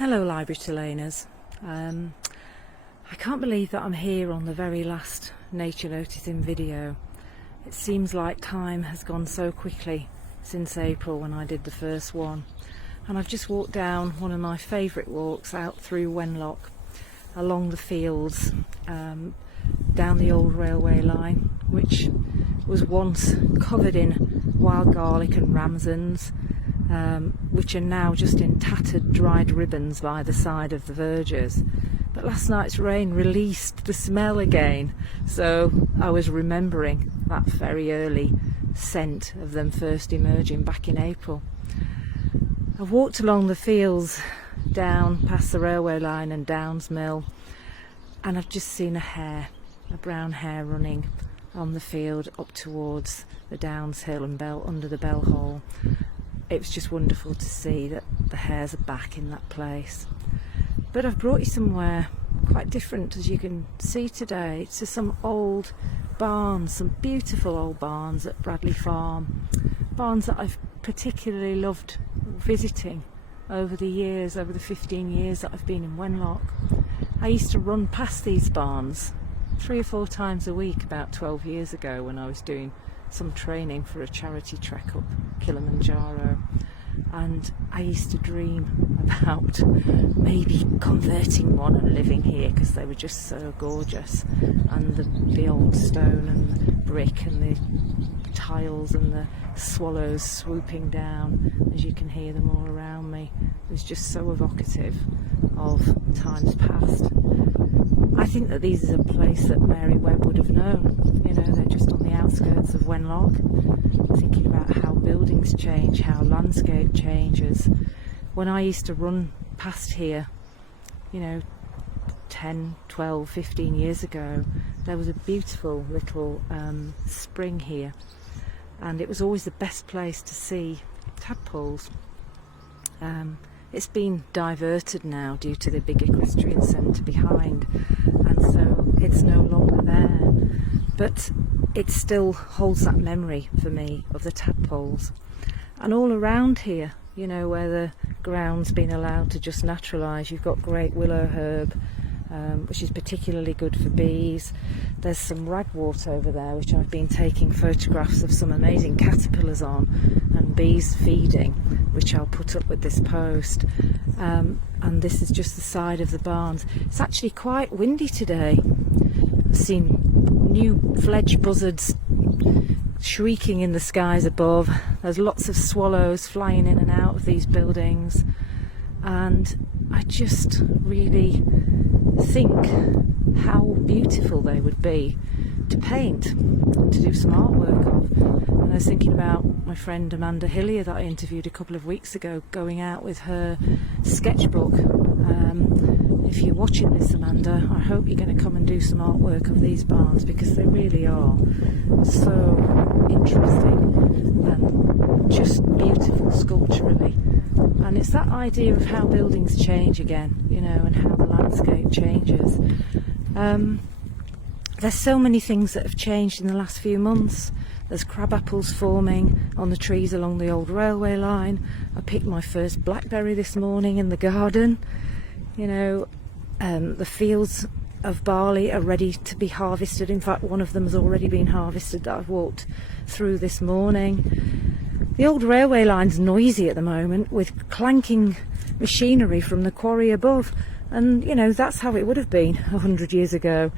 Hello Library Chilenas. I can't believe that I'm here on the very last nature noticing video. It seems like time has gone so quickly since April when I did the first one, and I've just walked down one of my favourite walks out through Wenlock, along the fields, down the old railway line, which was once covered in wild garlic and ramsons, which are now just in tattered dried ribbons by the side of the verges. But last night's rain released the smell again, so I was remembering that very early scent of them first emerging back in April. I've walked along the fields down past the railway line and Downs Mill, and I've just seen a brown hare running on the field up towards the Downs Hill and under the bell hole. It was just wonderful to see that the hares are back in that place. But I've brought you somewhere quite different, as you can see today, to some old barns, some beautiful old barns at Bradley Farm. Barns that I've particularly loved visiting over the years, over the 15 years that I've been in Wenlock. I used to run past these barns 3 or 4 times a week about 12 years ago when I was doing some training for a charity trek up Kilimanjaro, and I used to dream about maybe converting one and living here because they were just so gorgeous, and the old stone and the brick and the tiles and the swallows swooping down as you can hear them all around me was just so evocative of times past. I think that these is a place that Mary Webb would have known. You know, they're just on the outskirts of Wenlock. Thinking about how buildings change, how landscape changes. When I used to run past here, 10, 12, 15 years ago, there was a beautiful little spring here, and it was always the best place to see tadpoles. It's been diverted now due to the big equestrian centre behind, and so it's no longer there, but it still holds that memory for me of the tadpoles. And all around here, where the ground's been allowed to just naturalise, you've got great willow herb, which is particularly good for bees. There's some ragwort over there, which I've been taking photographs of some amazing caterpillars on, and bees feeding, which I'll put up with this post. And this is just the side of the barns. It's actually quite windy today. I've seen new fledged buzzards shrieking in the skies above. There's lots of swallows flying in and out of these buildings, and I just really think how beautiful they would be to paint, to do some artwork of. And I was thinking about my friend Amanda Hillier that I interviewed a couple of weeks ago, going out with her sketchbook. If you're watching this, Amanda, I hope you're going to come and do some artwork of these barns, because they really are so interesting and just beautiful sculpturally. And it's that idea of how buildings change again, and how the landscape changes. There's so many things that have changed in the last few months. There's crab apples forming on the trees along the old railway line. I picked my first blackberry this morning in the garden. The fields of barley are ready to be harvested. In fact, one of them has already been harvested that I've walked through this morning. The old railway line's noisy at the moment, with clanking machinery from the quarry above, and that's how it would have been 100 years ago.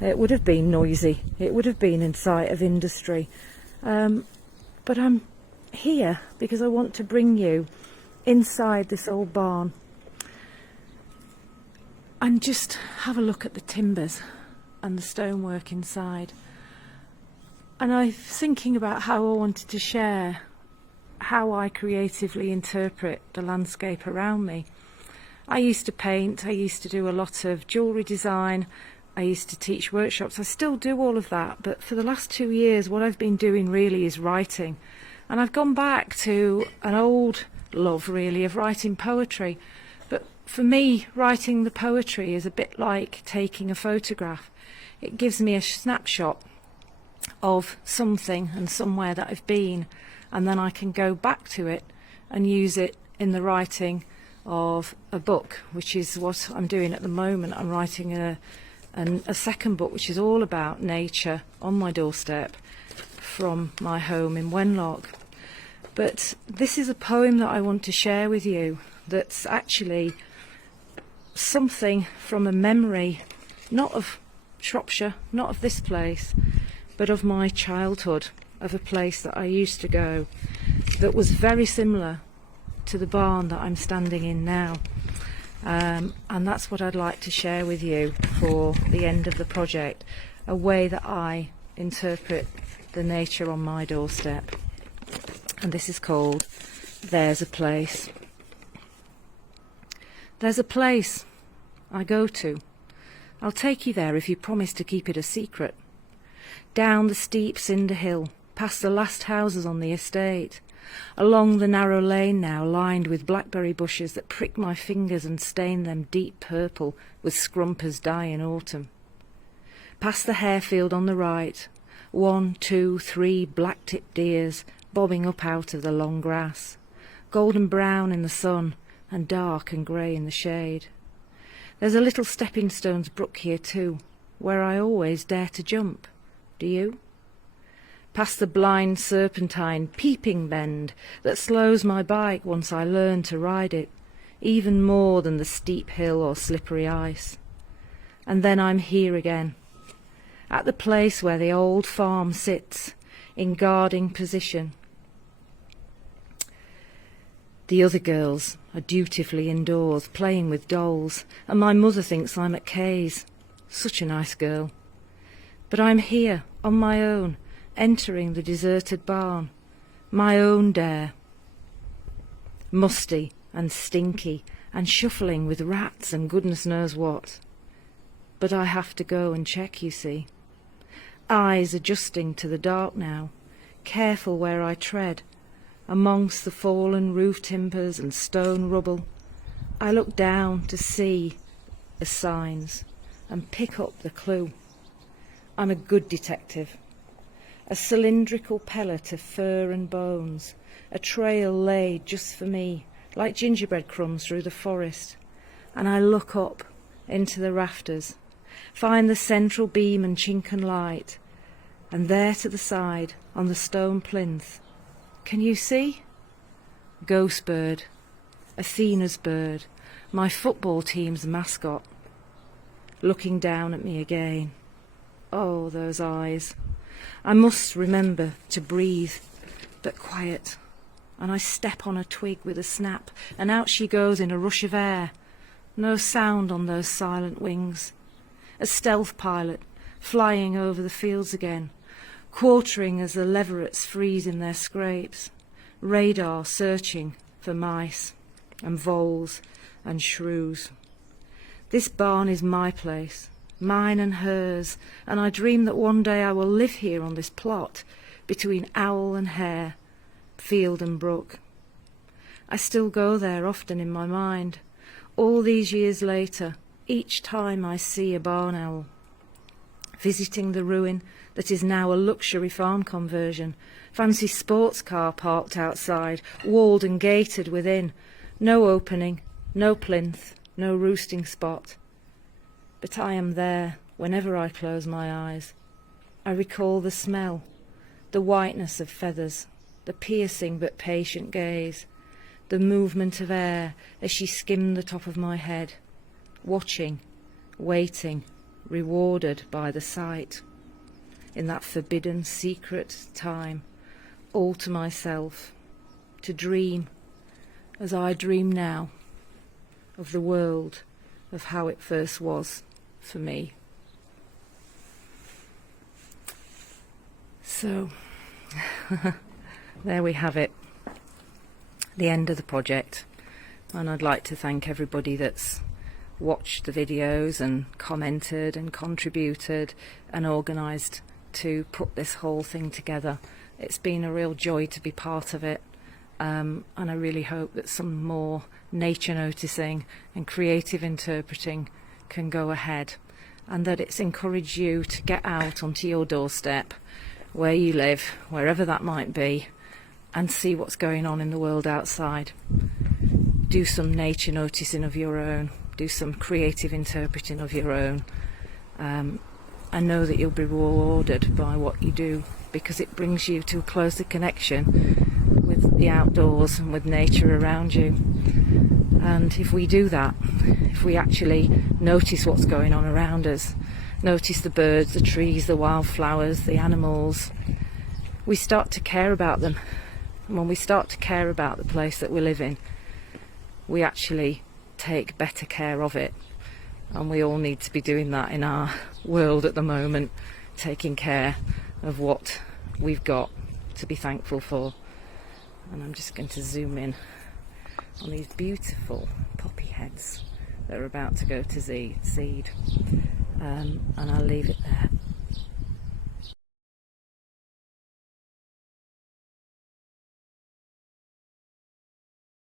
It would have been noisy, it would have been in sight of industry, but I'm here because I want to bring you inside this old barn and just have a look at the timbers and the stonework inside. And I'm thinking about how I wanted to share how I creatively interpret the landscape around me. I used to paint, I used to do a lot of jewellery design, I used to teach workshops. I still do all of that, but for the last 2 years what I've been doing really is writing. And I've gone back to an old love really of writing poetry. But for me, writing the poetry is a bit like taking a photograph. It gives me a snapshot of something and somewhere that I've been, and then I can go back to it and use it in the writing of a book, which is what I'm doing at the moment. I'm writing a second book, which is all about nature on my doorstep from my home in Wenlock. But this is a poem that I want to share with you that's actually something from a memory, not of Shropshire, not of this place, but of my childhood, of a place that I used to go that was very similar to the barn that I'm standing in now. And that's what I'd like to share with you for the end of the project, a way that I interpret the nature on my doorstep. And this is called There's a Place. There's a place I go to. I'll take you there if you promise to keep it a secret. Down the steep cinder hill, past the last houses on the estate, along the narrow lane now lined with blackberry bushes that prick my fingers and stain them deep purple with scrumpers dye in autumn. Past the harefield on the right, 1, 2, 3 black-tipped deers bobbing up out of the long grass, golden brown in the sun and dark and grey in the shade. There's a little stepping stones brook here too, where I always dare to jump. Do you? Past the blind serpentine peeping bend that slows my bike once I learn to ride it, even more than the steep hill or slippery ice. And then I'm here again, at the place where the old farm sits, in guarding position. The other girls are dutifully indoors, playing with dolls, and my mother thinks I'm at Kay's. Such a nice girl. But I'm here, on my own, entering the deserted barn, my own dare. Musty and stinky and shuffling with rats and goodness knows what. But I have to go and check, you see. Eyes adjusting to the dark now, careful where I tread, amongst the fallen roof timbers and stone rubble. I look down to see the signs and pick up the clue. I'm a good detective. A cylindrical pellet of fur and bones, a trail laid just for me, like gingerbread crumbs through the forest. And I look up into the rafters, find the central beam and chink and light, and there to the side, on the stone plinth, can you see? Ghost bird, Athena's bird, my football team's mascot, looking down at me again. Oh, those eyes. I must remember to breathe, but quiet. And I step on a twig with a snap, and out she goes in a rush of air. No sound on those silent wings. A stealth pilot, flying over the fields again, quartering as the leverets freeze in their scrapes. Radar searching for mice and voles and shrews. This barn is my place, mine and hers, and I dream that one day I will live here on this plot, between owl and hare, field and brook. I still go there often in my mind, all these years later, each time I see a barn owl, visiting the ruin that is now a luxury farm conversion, fancy sports car parked outside, walled and gated within, no opening, no plinth, no roosting spot. But I am there whenever I close my eyes. I recall the smell, the whiteness of feathers, the piercing but patient gaze, the movement of air as she skimmed the top of my head, watching, waiting, rewarded by the sight. In that forbidden, secret time, all to myself, to dream, as I dream now, of the world, of how it first was for me. So, there we have it, the end of the project. And I'd like to thank everybody that's watched the videos and commented and contributed and organised to put this whole thing together. It's been a real joy to be part of it, and I really hope that some more nature noticing and creative interpreting can go ahead, and that it's encouraged you to get out onto your doorstep, where you live, wherever that might be, and see what's going on in the world outside. do some nature noticing of your own, do some creative interpreting of your own. I know that you'll be rewarded by what you do, because it brings you to a closer connection with the outdoors and with nature around you. And if we do that, if we actually notice what's going on around us, notice the birds, the trees, the wildflowers, the animals, we start to care about them. And when we start to care about the place that we live in, we actually take better care of it. And we all need to be doing that in our world at the moment, taking care of what we've got to be thankful for. And I'm just going to zoom in on these beautiful poppy heads that are about to go to seed. And I'll leave it there.